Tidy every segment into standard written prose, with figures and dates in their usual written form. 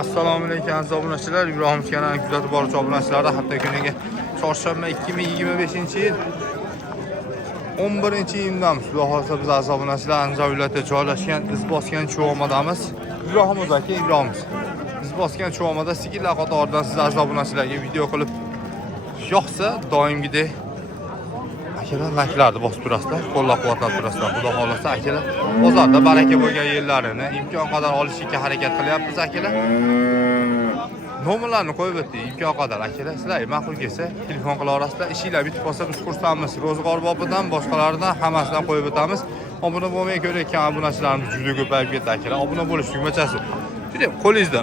Assalomu alaykum aziz obunachilar. Ibrohim kanalining kuzatib boruvchi obunachilarga hafta kuniga chorshanba 2025-yil 11-iyundamiz. Xudo xolasa biz aziz obunachilar Andijon viloyatida joylashgan iz bosgan Chuvomadamiz. Ibrohim aka, Ibrohimiz. Iz bosgan Chuvomada sigirlar qatoridan siz aziz obunachilarga video qilib yoqsa doimgidek akalar layklarni bosib turasizlar, qo'llab-quvvatlab turasizlar. Xudo xolasa akalar bozorda baraka bo'lgan yerlarini imkon qadar olishga harakat qilyapmiz akalar. Nomerlarni qo'yib o'tdik, imkon qadar akalar. Sizlar ma'qul kelsa telefon qila olasizlar. Ishinglar bitib qolsa biz xursandmiz. Ro'zg'or bobidan boshqalaridan hammasidan qo'yib o'tamiz. Obuna bo'lmay ko'rayotgan obunachilarimiz juda ko'payib ketdi akalar. Obuna bo'lish tugmachasi. Juda qo'lingizda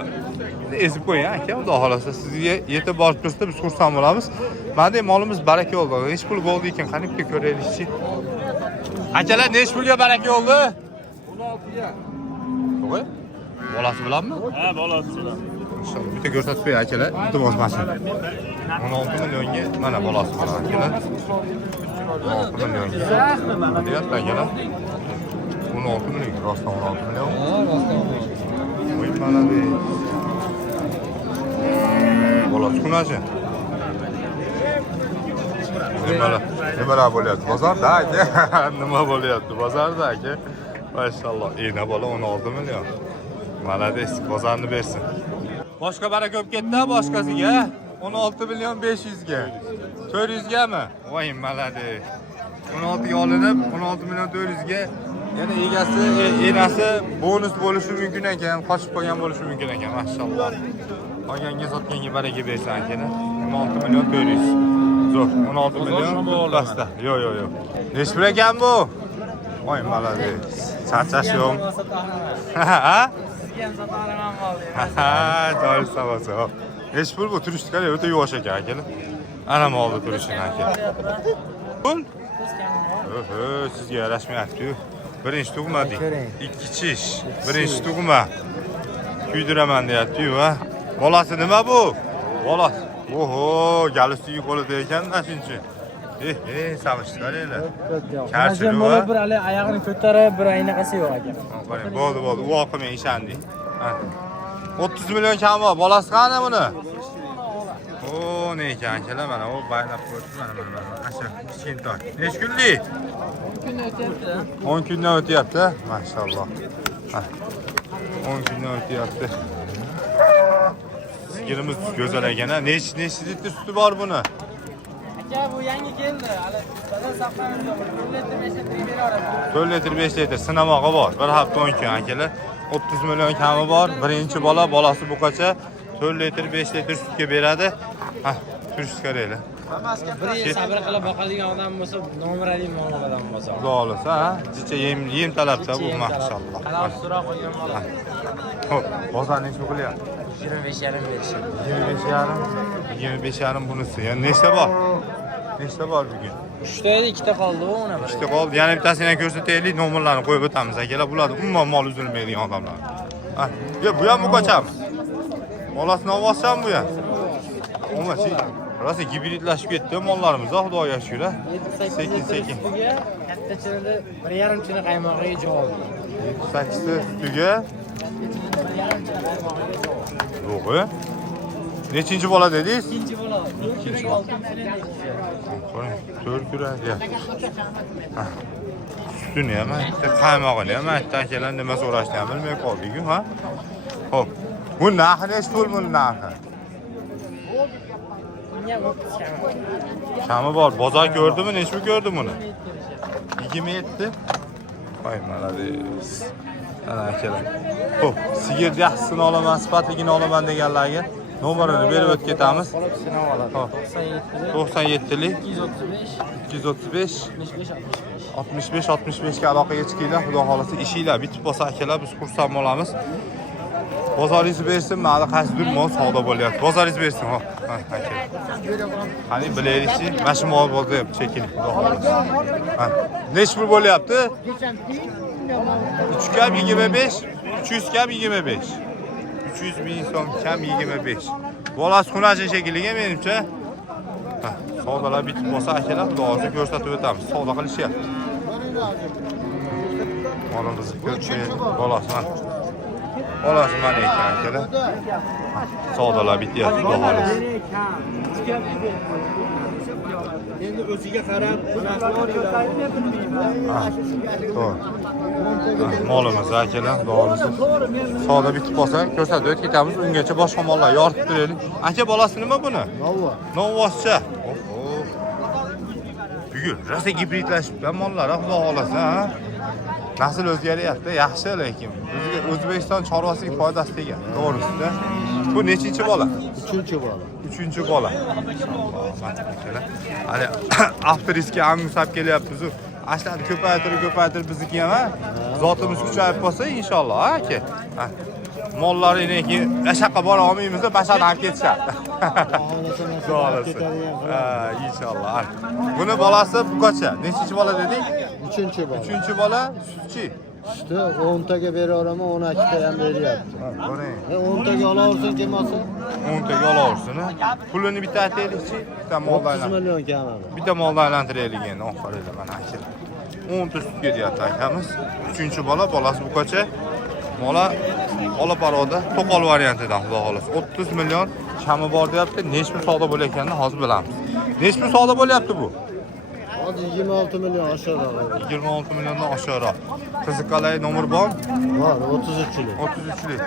ezib qo'ying aka, xudo xolasa sizga yetib borib tursa biz xursand bo'lamiz. Mana molimiz baraka oldi. Nech pul bo'ldi ekan? Qani bitta ko'raylikchi. Akalar nech pulga baraka oldi? 16 ga. To'g'ri? Bolasi bilanmi? Ha, bolasi bilan. Inshaalloh bitta ko'rsatib qo'ying akalar. Iltimos mashina. 16 millionga mana bolasi bilan akalar. 16 millionga. Deyapti akalar. 16 million, rostdan 16 million. Ha, rostdan. Voy mana bu. Bolasi kunachi? Nimalar bo'lyapti bozorda aka? Nima bo'lyapti bozorda aka? Mashalloh, ena bola 16 million. Malades, bozorni bersin. Boshqa baraka ko'p ketdi, boshqasiga 16 million 500 ga. 400 gami? Voy malades. 16 ga olinib, 16 million 400 ga. Yana egasi, enasi bonus bo'lishi mumkin ekan, qochib qolgan bo'lishi mumkin ekan, mashalloh. Olganga sotganga baraka bersin akalar. 16 million 400. Zo'r, 16 million basta. Yo'q. Nech pul ekan bu? Voy malades. Charchash yo'q. Ha? Sizga ham sotaraman bo'ldi. Ha, joy savasi. Nech pul bu? Turistiklar o'ta yuvosh ekan akalar. Ana molni turishini aka. Pul? Oho, sizga yarashmayapti-yu. Birinchi tug'ma deng. Ikki chish. Birinchi tug'ma. Kuydiraman deyapti-yu, ha. Bolasi nima bu? Bolasi. Oho, galustiga qo'lida ekan-da shuncha. Savishtilar. Karchi bu. Bir hali oyog'ini ko'tarib, bir aynaqasi yo'q ekan. Qarang, bo'ldi. U oqimay ishondik. 30 million kam bor. Bolasi qani buni? O, ne ekan akalar, mana u baylab qo'yibdi, mana. Asha kichkintoy. Nech kunlik? 10 kundan o'tyapti. Mashalloh. 10 kundan o'tyapti. Sigirimiz go'zal ekan. Nech litr suti bor buni? Aka, bu yangi keldi. Hali badan saqlanib turibdi. 4 litr 5 litr sinamog'i bor. Bir hafta 10 kun akalar. 30 million kami bor. Birinchi bola, bolasi buqacha 4 litr 5 litr sutga beradi. Turish keraklar. Bir sabr qilib boqadigan odam bo'lsa, nomerali mol odam bo'lsa. Xudo xolasa, jicha yem talabda bu mashalloh. Qalab sura qo'ygan bola. Xo'p, bozor necha qilyapti? 25,5. 25,5 bunisi. Yani nechta bor? Nechta bor bugun? 3 ta edi, 2 ta qoldi u, ona bir. Ikkita qoldi. Yana bittasini ko'rsataylik, nomerlarni qo'yib o'tamiz akalar. Bular umuman mol uzilmaydigan odamlar. Yo, bu ham buqachami? Bolasini olsam bu ham. Omachi, rosa gibridlashib ketdi mollarimiz, xudoga shukr. Sekin. Katta chirida 1,5 china qaymog'iga javob. 8 ta sutiga. 1,5 china qaymog'iga javob. Yo'q. Nechinchi bola dedingiz? Ikkinchi bola. Ikkinchi bola. Qarang, 4 kuradi. Sutini ham, qaymog'ini ham aytdi akalar, nima so'rashni ham bilmay qoldik-ku, ha? Xo'p. Bu narxi nechta pul bu narxi? Kami bor. Bozor ko'rdimi? Nechta ko'rdi buni? 27. Voy, malades. Ana akalar. Xo'p, sigir yaxshisini olaman, sifatligini olaman deganlarga nomerini berib o'tib ketamiz. Qolib sinab oladi. 97lik 235 65 ga aloqaga chiqinglar. Xudo xolasa ishinglar bitib qolsa akalar, biz xursand bo'lamiz. Bozoringiz bersin, mana qaysidir mol savdo bo'lyapti. Bozoringiz bersin, ho. Qani bilaylikchi, mana shu mol bo'ldi, chekining. Xudo xolasa. Nech pul bo'lyapti? 3 kam 25, 300 kam 25. 300 ming so'm kam 25. Bolasi xunachi shekilliga menimcha. Savdolar bitib qolsa akalar, xudoga ko'rsatib o'tamiz. Savdo qilishyapti. Molimizni ko'rchi bolasi. Bolasi mana ekan akalar. Savdolar bityapti xudo xolasa. Endi o'ziga qarab Molimiz akalar, xudo xolasa. Savdo bitib qolsa ko'rsatib o'tib ketamiz. Ungacha boshqa mollar yoritib turaylik. Aka bolasi nima buni? Novvoscha. Bugun rosa gibridlashibdi mollar, xudo xolasa. Nasl o'zgaryapti, yaxshi lekin bizga O'zbekiston chorvasiga foydasi tegan. To'g'risida. Bu nechinchi bola? 3-bola. 3-bola. Hali avtoriska angusab kelyapmiz. Ashlarni ko'paytirib bizniki ham, zotimiz kuchayib qolsa inshaalloh, aka. Mollarini yashaqqa bora olmaymiz, bashar ham ketishadi. İnşallah. Buni bolasi buqacha. Nechinchi bola dedik? 3-bola. 3-bola sutchi. Suti 10 taga beraveraman, 12 ta ham beryapti. Qarang. 10 taga olaversin kelmasa? 10 taga olaversin. Pulini bitta aytaylikchi. Bitta moldan. 30 million kamami. Bitta moldan aylantiraylik endi, oxirida mana aka. 10 ta sutga deyapti akamiz. 3-bola, bolasi buqacha. Mola ola paroda, to'qol variantida, xudo xolasa. 30 million kami bor deyapti. Nechmi savdo bo'layotganini hozir bilamiz. Nechmi savdo bo'lyapti bu? Hozir 26 million aşağıda. 26 milyondan aşağı. Qiziqqalay nomer bor? Var, 33'lük. 33'lik.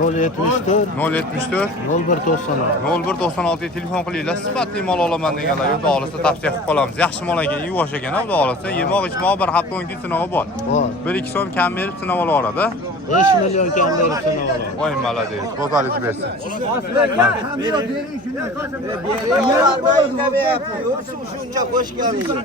074 074 0196. 0196 ga telefon qilinglar. Sifatli mol olaman deganlar yo'q, xohlasa tavsiya qilib qolamiz. Yaxshi mol ekan, yuvosh ekan, xudo xohlasa. Yemoq, ichmoq bir hafta 10 kun sinovi bor. Var. 1-2 so'm kam berib sinov olaveradi. 5 milyon kam verip sana olalım. Voy malades, bozoringiz bersin. Shuncha qo'sh keldingiz.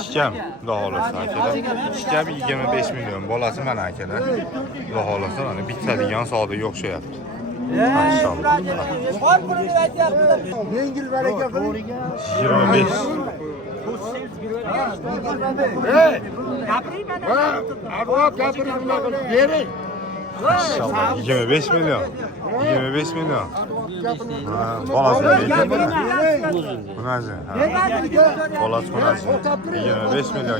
Ishkam, xudo xohlasa akalar. Ishkam 25 million bolasi mana akalar. Xudo xohlasa mana bitadigan savdoga o'xshayapti. Maşallah. Yengil baraka qiling. 25. Maşallah. 25 milyon. 25 milyon. Bolası neydi bu? Bunacı. Bolası bunacı. 25 milyon.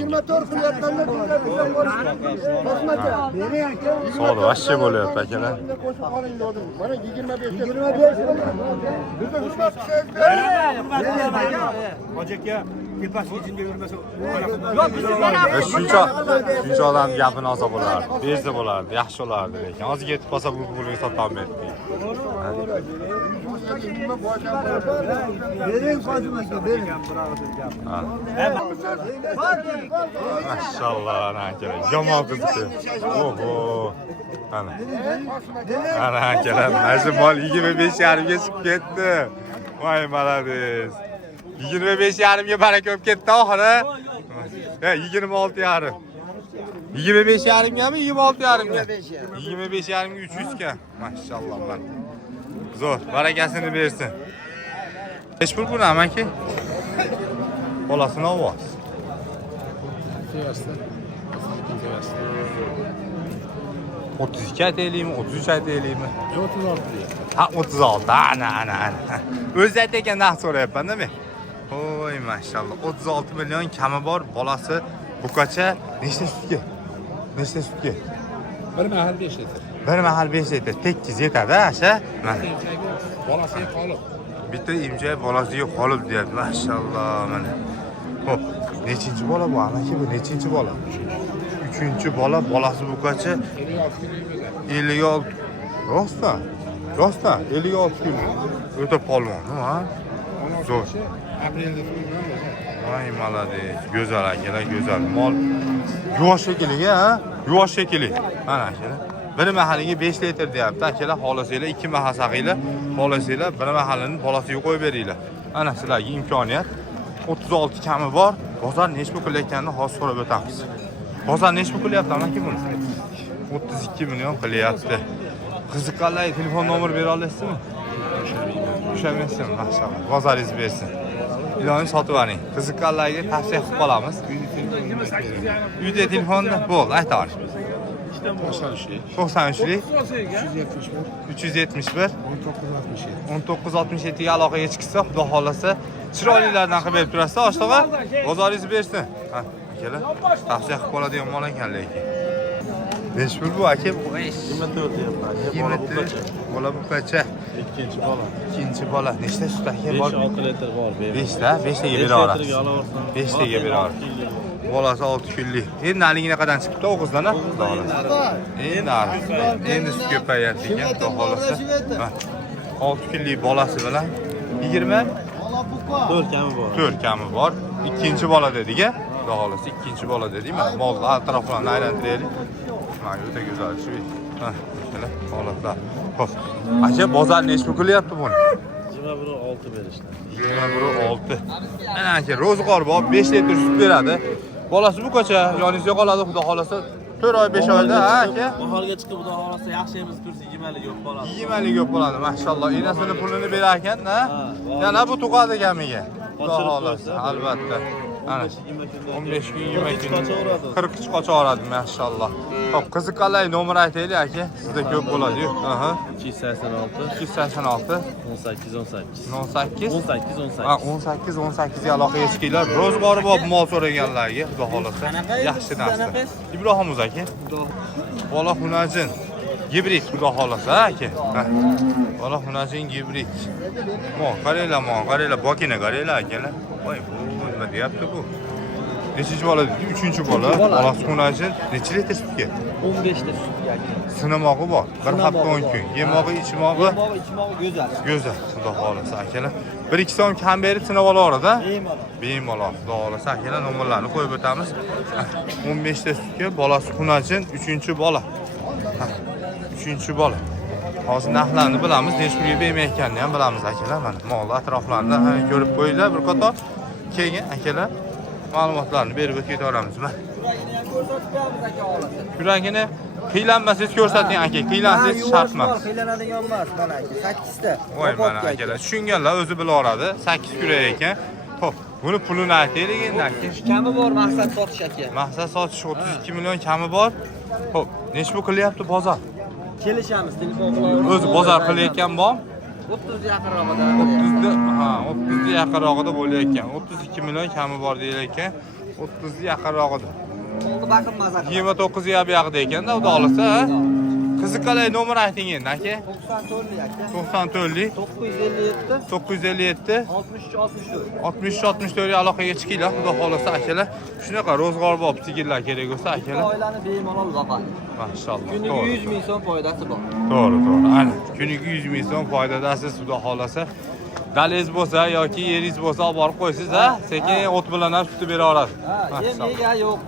Sonra aşçı buluyor pekala. Bana 25. Hoca'ya tepas içinde yürümesi. Shuncha odam gapini olsa bo'lardi, bezda bo'lardi, yaxshi bo'lardi lekin hozir ketib qolsa bu pulga sotolmaydi. Bering Fazim aka, bering. Maşallah ana kerak. Yomon qizdi. Oho. Ana. Ana kerak. Mana mol 25,5 ga chiqib ketdi. Voy malades. 25,5 ga baraka olib ketdi oxiri. 26,5. 25,5 gami, 26,5 ga. 25,5 ga 300 ga. Maşallah man. Zo'r, barakasini bersin. Necha pul buni amaki? Bolasini ovoz. 32 aytaylikmi, 33 aytaylikmi? 36 diyor. Ha 36. Ana. O'zi aytayotgan narx so'rayapman-da men. Voy maşallah. 36 milyon kami bor, bolasi buqacha nechta sutga? Nechta sutga? Bir mahal 5 litr. Bir mahal 5 litr. Tekkiz yetadi, asha. Mana. Bolasiga qolib. Bitta imjay bolasiga qolib deyapti. Maşallah mana. Xo'p, nechinchi bola bu amaki bu? Nechinchi bola? 3-bola, bolasi buqacha 56. Rostdan 56 kilo. O'ta polvon, ha? Zo'r. Aprelda Voy malades, go'zal akalar, go'zal. Mol yuvosh shekilli, ha? Yuvosh shekilli. Mana akalar. Bir mahaliga 5 litr deyapti. Akalar, xohlasanglar 2 mahal saqinglar, xohlasanglar bir mahalini bolasiga qo'yib beringlar. Ana sizlarga imkoniyat. 36 kami bor. Bozor nechta pul qilayotganini hozir so'rab o'tamiz. Bozor nechta pul qilyapti amaki buni? 32 million qilyapti. Qiziqqanlar telefon nomer bera olasizmi? O'shamaysiz, maşallah. Bozoringiz bersin. Iloyim sotib oling. Qiziqqanlarga tavsiya qilib qolamiz. Uyda telefonda bo'ldi, aytavering. Aşağı düşüyor. 93'lik 371. 371 1967. 1967 ga aloqaga chiqsa, xudo xolasa chiroylilardan qilib berib turasiz, oshlig'i. Bozoringiz bersin. Ha, akalar. Tavsiya qilib qoladigan mol ekan lekin. Nechi pul bu aka? 24. Bola bu qancha? Ikkinchi bola. Nechta sut aka bor? 5-6 litr bor. 5 ta, 5 taga bera olasiz. 5 taga bera olasiz. Bolasi 6 kunlik. Endi haligina qadar chiqibdi 9 dan, xudo xolasa. Endi sut ko'payyapti ekan, xudo xolasa. 6 kunlik bolasi bilan 20 4 kami bor. 4 kami bor. Ikkinchi bola dedik-a. Xudo xolasa ikkinchi bola dedik. Mana molni atroflarini aylantiraylik. Mana juda go'zal shu. Ha, mana holatlar. Xo'p. Aka bozor nechi pul qilyapti buni? 26 berishdi. 26. Ana aka ro'zg'or bor, 5 litr sut beradi. Bolasi bu qancha? Yoningizga qoladi, xudo xolasa 4 oy 5 oyda, ha aka? Bahorga chiqib xudo xolasa yaxshi emiz tursa 20 yo'q bo'ladi. 20 yo'q bo'ladi, mashalloh. Enasini pulini berar ekan-da. Yana bu tug'adi kamiga. Xudo xolasa, albatta. Ana 15 kun 20 kun 40 ish qochaveradi, mashalloh. Xo'p, qiziqqanlar nomer aytaylik aka. Sizda ko'p bo'ladi-yu. Aha. 286 286 18 18. 18 18 18. Ha, 18 ga aloqaga chiqinglar. Ro'zg'ori bor mol so'raganlarga, xudo xolasa. Yaxshi narsa. Ibrohim aka. Bola xunajin. Gibrid xudo xolasa, aka. Bola xunajin gibrid. Qaranglar, bokina qaranglar akalar. Voy, bu nima deyapti bu? Nechinchi bola dedi? 3-bola. Bolasi xunajin. Necha litr sutga? 15 ta sutga. Sinamog'i bor. Bir hafta 10 kun. Yemog'i, ichmog'i go'zal. go'zal, xudo xolasa akalar. 1-2 so'm kam berib sinab olaveradi-a? Bemalol. Xudo xolasa akalar nomerlarni qo'yib o'tamiz. 15 ta sutga, bolasi xunajin, 3-bola. 3-bola. Hozir narxlarni bilamiz, necha pulga bermayotganini ham bilamiz akalar. Mana mol atroflarini ko'rib qo'yinglar bir qator. Keyin akalar ma'lumotlarni berib o'tib ketaveramiz. Mana yuragini qiylanmasangiz ko'rsating aka. Qiylansangiz shart emas. Qiylanadigan emas, mana aka, 8 ta. Voy mana akalar, tushunganlar o'zi bilaveradi. 8 kurak ekan. Xo'p, buni pulini aytaylik endi aka. Kami bor maqsad sotish aka. Maqsad sotish 32 million kami bor. Xo'p, necha pul qilyapti bozor? Kelishamiz, telefon bilan. O'zi bozor qilayotgan bormi? 30 yaqinroqda. 30 yaqinrog'ida bo'layotgan. 32 million kami bor deyilayotgan. 30 yaqinrog'ida. Bakın mazar. 29 ga buyog'ida ekanda, xudo xolasa, ha? Qiziqqanlar nomer ayting endi aka. 94lik 957 63-64 ga aloqaga chiqinglar, xudo xolasa akalar. Shunaqa ro'zg'or bor, sigirlar kerak bo'lsa akalar. Oilani bemalol boqadi. Mashalloh. Kuniga 100 ming so'm foydasi bor. To'g'ri. Ana, kuniga 100 ming so'm foydadasiz, xudo xolasa. Dalingiz bo'lsa yoki yeringiz bo'lsa olib borib qo'ysiz, ha? Sekin o't bilan ham sutib bera oladi. Ha, yemiga yo'q.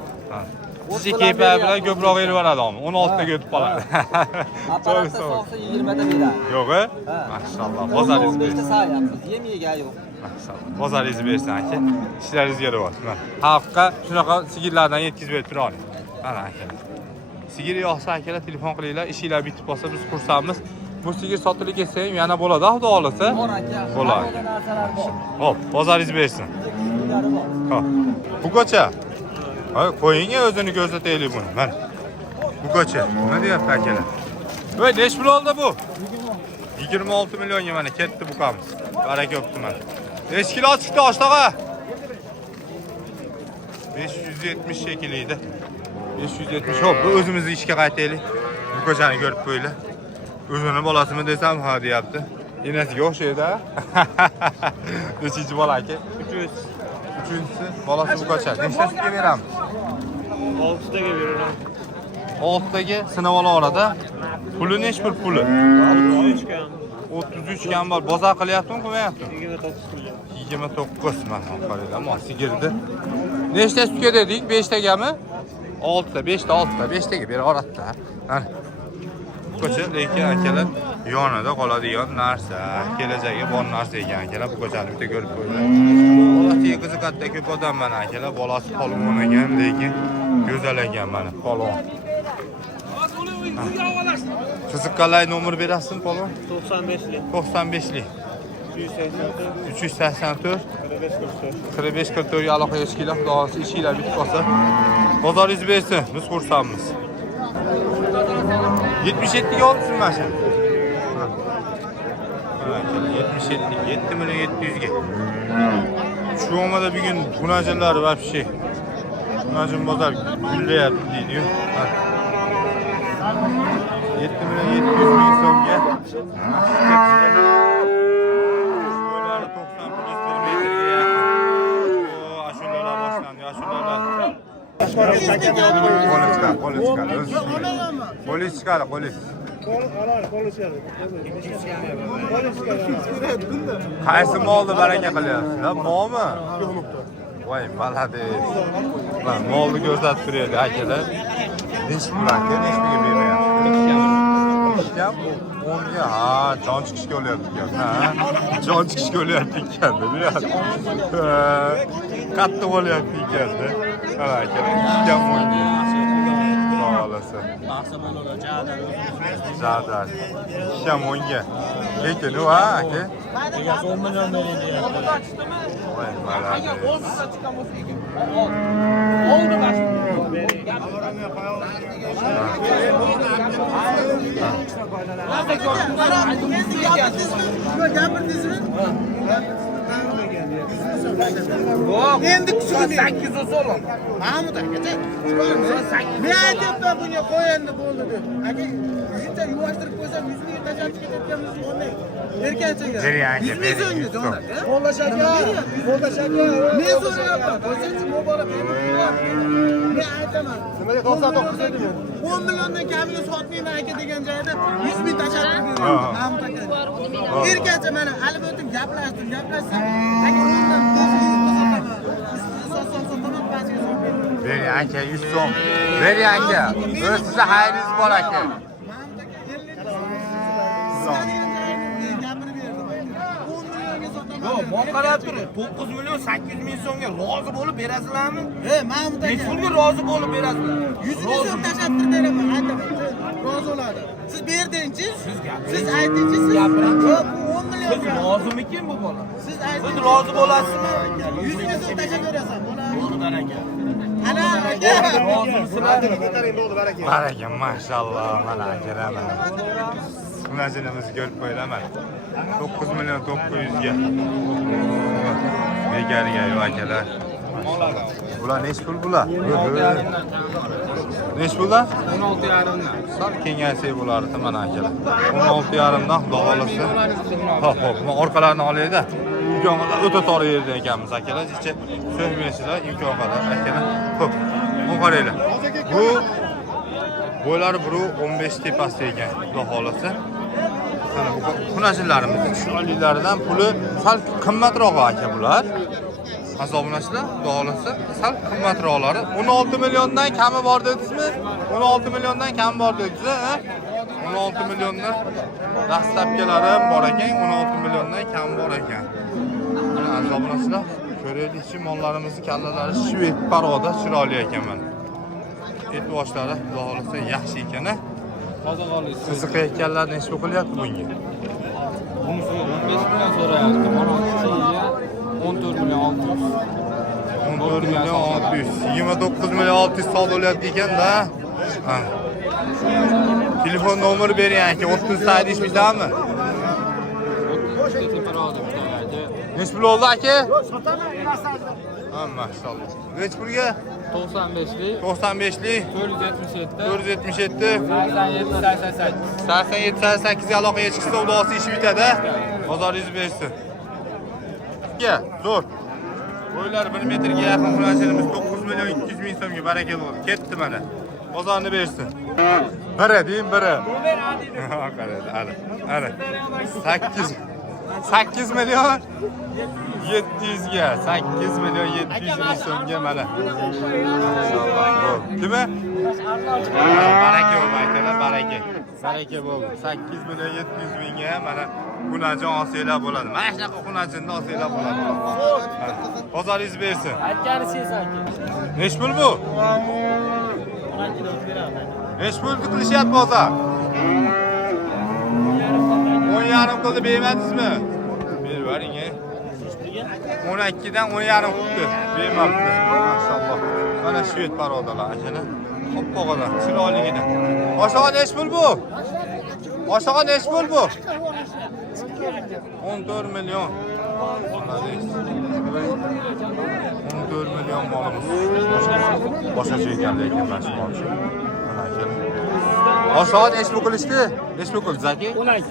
Siz kepa bilan ko'proq berib yuboradi, 16 taga o'tib qoladi. Apparatda so'qsa 20 ta beradi. Yo'q-a? Mashalloh. Bozoringiz bersin. Sayapmiz, yemiga yo'q. Mashalloh. Bozoringiz bersin aka. Ishlaringizga rivoj. Xalqqa shunaqa sigirlardan yetkazib berib tura oling. Mana aka. Sigir yoqsa akalar telefon qilinglar, ishinglar bitib qolsa biz xursandmiz. Bu sigir sotilib ketsa ham yana bo'ladi, xudo xolasa. Bor aka. Bo'ladi. Narsalar bor. Xo'p, bozoringiz bersin. Xo'p. Bu qancha? Hay, qo'yinga o'zini ko'rsataylik buni. Mana. Bu qancha? Nima deyapti akalar? Voy, nech pul oldi bu? 26 millionga mana ketdi bu qamiz. Baraka bo'pti mana. Necha kilo chiqdi oshlig'i? 570 shekilli. 570. Xo'p, bu o'zimizni ishga qaytaylik. Bu ko'chani ko'rib qo'yinglar. O'zini bolasimi desam, ha deyapti. Enasiga o'xshaydi-a? Nechinchi bola aka? 3-chi bolasi bu qancha? Nechtasiga beramiz? 6 taga beraman. 6 taga sinab olaveradi. Puli nech pul puli? 33 kam. 33 kam bor. Bozor qilyaptimi, qilmayaptimi? 29 million. 29 mana qaranglar, mo sigirdi. Nechta sutga dedik? 5 tagami? 6 ta, 5 ta, 6 ta, 5 taga beraveradi-da. Mana. Bu ko'cha lekin akalar yonida qoladigan narsa, kelajagiga bor narsa ekan akalar. Bu ko'chani bitta ko'rib qo'yinglar. Bolasi qiziqatda ko'p odam mana akalar, bolasi polvon ekan, lekin go'zal ekan mana polvon. Qiziqqanlar nomer berasizmi polvon? 95lik. 95lik 384 384 45 44. 45-44 ga aloqaga chiqinglar, xudo xolasa ishinglar bitib qolsa. Bozoringiz bersin, biz xursandmiz. 77'ga olsun maşın. 77, 7 milyon 700'ge. Şu olmada bir gün hunacılar var bir şey. Hunacın bozar gülleyapti diyor. 7 milyon 700 bin so'mga. Şöyle 90 plus 1 metrega yaqin. O ashulalar boshlandi, ashulalar. Polis chiqadi, polis. Qaysi molni baraka qilyapsizlar? Molmi? Voy, malades. Mana molni ko'rsatib turadi akalar. Nechi pul aka, nechi pulga beryapsiz? Ishkam 10 ga, ha, jon chiqishga o'lyapti ekan. Ha, jon chiqishga o'lyapti ekan-da, bilasiz. Katta bo'lyapti ekan-da. Mana akalar, ishkam 10 ga. Sağ Zadar. Ishkam 10 ga. Lekin u ha, aka. 10 milyon verildi. Voy, malades. Oldu bak. Endi kuchli 800 so'm. Mahmud aka. Men aytibman bunga qo'y endi bo'ldi deb. Aka, shuncha yuvashtirib qo'ysam 100 ming tashlatib ketayotganimiz bo'lmay. Erkanchaga. 100 ming so'mga jonlar. Qo'llash aka. Qo'llash aka. Men so'rayapman. Qo'ysanchi muborak men aytaman. Nimaga 99 edimi? 10 milliondan kamiga sotmayman aka degan joyda 100 ming tashlatib beraman. Mahmud aka. Erkancha mana alib o'tib gaplashdim. Aka undan Beri aka 100 so'm. Beri aka. O'z size hayringiz bor aka. Yo'q, qarab tur. 9 million 800 ming so'mga rozi bo'lib berasizlarmi? Mahmud aka. Pulga rozi bo'lib berasizlar. 100 ming so'm tashlab beraman. Aytaman. Rozi bo'ladi. Siz berdingchi? Siz aytingchi, siz gapiring. Yo'q, 10 million. Siz rozimikin bu bola? Siz ayting. Siz rozi bo'lasizmi? 100 ming so'm tashlab berasan. Bo'ladi aka. Ana aka. Rozimsizlar. Baraka, maşallah, mana akalar mana. Hunacınımızı görüp koyulamaz. 9 milyon 900 ga. Begariga yo'q akalar. Bular nechi pul bular? Nechi puldan? 16,5 dan. Sal kengaysa bo'lardi mana akalar. 16,5 dan davolasi. Hop, men orqalarini olayda. Imkonlar o'ta tor yerda ekanmiz akalar. Ichi so'ymaysizlar, imkon qadar akalar. Xo'p, bu qaranglar. Bu bo'ylari 1.15 tepasida ekan, xudo xolasa. Mana bu hunacılarimiz chiroylilaridan puli sal qimmatroq aka bular. Hisoblanishlar, xudo xolasa, sal qimmatroqlari. 16 milliondan kami bor dedingizmi? 16 milliondan kam bor dedingiz, ha? 16 milliondan dastlabkilari bor ekan, 16 milliondan kam bor ekan. Mana hisoblanishlar, ko'raylikchi mollarimizni kallalari shved paroda chiroyli ekan mana. Et boshlari xudo xolasa yaxshi ekan, ha? Qiziqayotganlar necha qilyapti bunga? Bunisi 15 million so'rayapti. Mana kichigiga 14 million 600. 14 milyon 600. 29 milyon 600 so'ralyapti ekan-da. Ha. Telefon nomeri bering aka, 30 sayt ish bitadimi? Necha pul oldi aka? Ha, maşallah. Necha pulga? 95lik 95lik 477 477 87 87 88 ga aloqaga chiqsa savdosi ishi bitadi. Bozoringiz bersin. Ga, zo'r. Bo'ylar 1 metrga yaqin hunachinimiz 9 milyon 200 ming so'mga baraka bo'ldi. Ketdi mana. Bozorni bersin. Biri deyim, biri. Qaradi, ana. 8 milyon 700 ga, 8 milyon 700 ming so'mga mana. Maşallah. Kimi? Baraka bo'ldi akalar, baraka. Baraka bo'ldi. 8 milyon 700 mingga mana hunachin olsanglar bo'ladi. Mana shunaqa hunachinni olsanglar bo'ladi. Bozoringiz bersin. Aytganingiz aka. Nech pul bu? Nech pul qilishyapti bozor? 10,5 qildi, bermadingizmi? Berib bering. 12 dan 10,5 qildi. Bermabdi. Maşallah. Mana shved parodalar akalar. Qopqog'ida, chiroyligida. Oshog'a nechi pul bu? Oshog'a nechi pul bu? 14 million. Malades. 14 million molimiz. Boshqacha ekan lekin mana shu mol. Mana kel. Oshog'a nechi pul qilishdi? Nechi pul qildi Zaki? 12.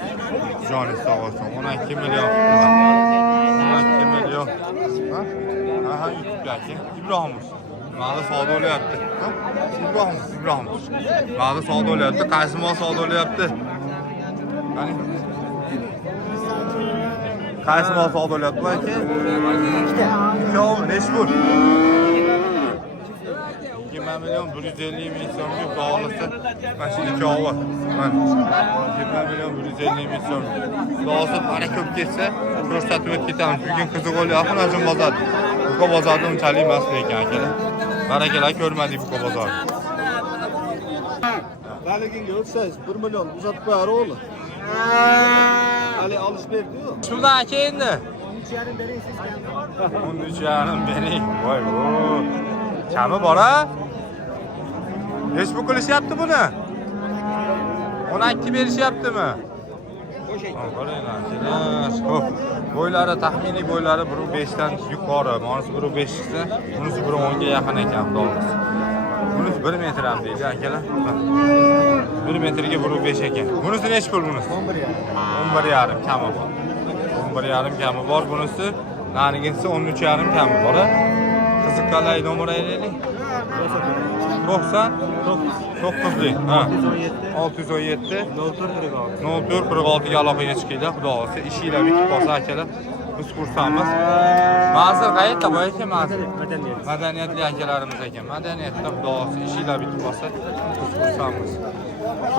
Joningiz sog' bo'lsin. 12 million. 12 million. Ha, YouTube'dagi İbrahimov. Mağda savdo olyapti. İbrahimov. Mağda savdo olyapti. Qaysi mol savdo olyapti? Qani? Qaysi mol savdo olyapti aka? Ikkov nechi pul? 20 million 150 ming so'mga bog'lasa, mana shu ikkovi. Mana 20 million 150 ming so'm. Xudosi para ko'p ketsa, ko'rsatib o'tib ketamiz. Bugun qiziq bo'lyapti, Najm bozor. Bu bozorda unchalik emas lekin akalar. Barakalar ko'rmadik bu bozor. Haliginga o'tsangiz 1 million uzatib qo'yar o'g'li. Hali olish berdi-ku. Shundan aka endi. 13,5 bering. Voy voy. Kami bor-a? Hech bu qilishyapti buni? 12 berishyaptimi? Qaranglar, xo'p. Bo'ylari taxminiy bo'ylari 1.5 dan yuqori. Bunisi 1.5 chiqsa, bunisi 1.10 ga yaqin ekan, xudosi. Bunisi 1 metr ham deydi akalar. 1 metrga 1.5 ekan. Bunisi nechi pul bunisi? 11,5 kami bor. 11,5 kami bor bunisi. Narigisi 13,5 kami bor. Qiziqqanlar nomer aylaylik. 99lik. Ha. 617 0446 ga aloqaga chiqinglar, xudosi. Ishinglar bitib qolsa akalar, biz xursandmiz. Manzil qayerda bu ekan manzil? Madaniyatli akalarimiz ekan. Madaniyatda xudosi, ishinglar bitib qolsa, biz xursandmiz.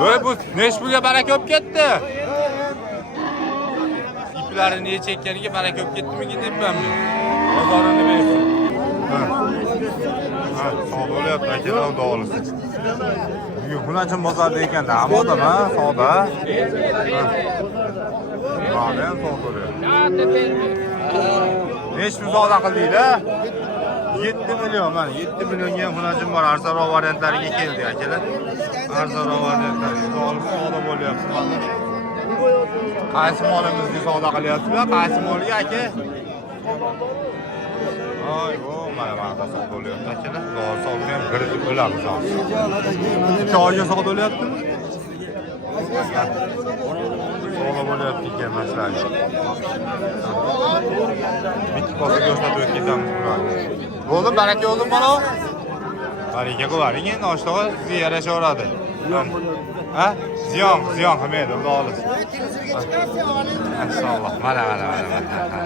Voy bu nechi pulga baraka olib ketdi? Iplarini chekkaniga baraka olib ketdimikin debman men. Bozorini bersin. Ha, savdo olyapti akalar, xudo olsin. Bu Najm bozorda ekanda, amodim ha, savdo. Mana ham savdo olyapti. Nechi pul savdo qildinglar? 7 million mana 7 millionga ham Najm bor, arzonroq variantlariga keldi akalar. Arzonroq variantlariga savdo bo'lyapti mana. Qaysi molimizni savdo qilyapsizlar? Qaysi molga aka? Ay, vo, mana savdo bo'lyapti akalar. Doğru savdo ham kiritib bo'lamiz hozir. 2 oyga savdo bo'lyaptimi? Savdo bo'lyapti ekan masalan. Bitti qolsa ko'rsatib o'tib ketamiz bularni. Bo'ldi, baraka bo'ldi mana. Baraka qilaring endi oshlig'i sizga yarashaveradi. Ha? Ziyon qilmaydi, xudo olsin. Maşallah. Mana.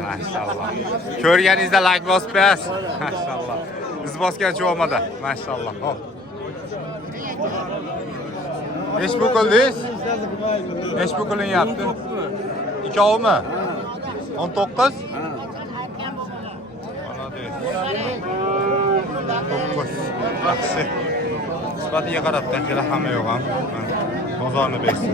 Maşallah. Ko'rganingizda like bosib qo'yasiz. Maşallah. Biz bosgan cho'mada. Maşallah. Hop. Nechi pul qildingiz? Nechi pul qilinyapti? Ikkovmi? 19? Yaxshi. Sifatiga qarab, hamma yo'q ham. Bozorni bersin.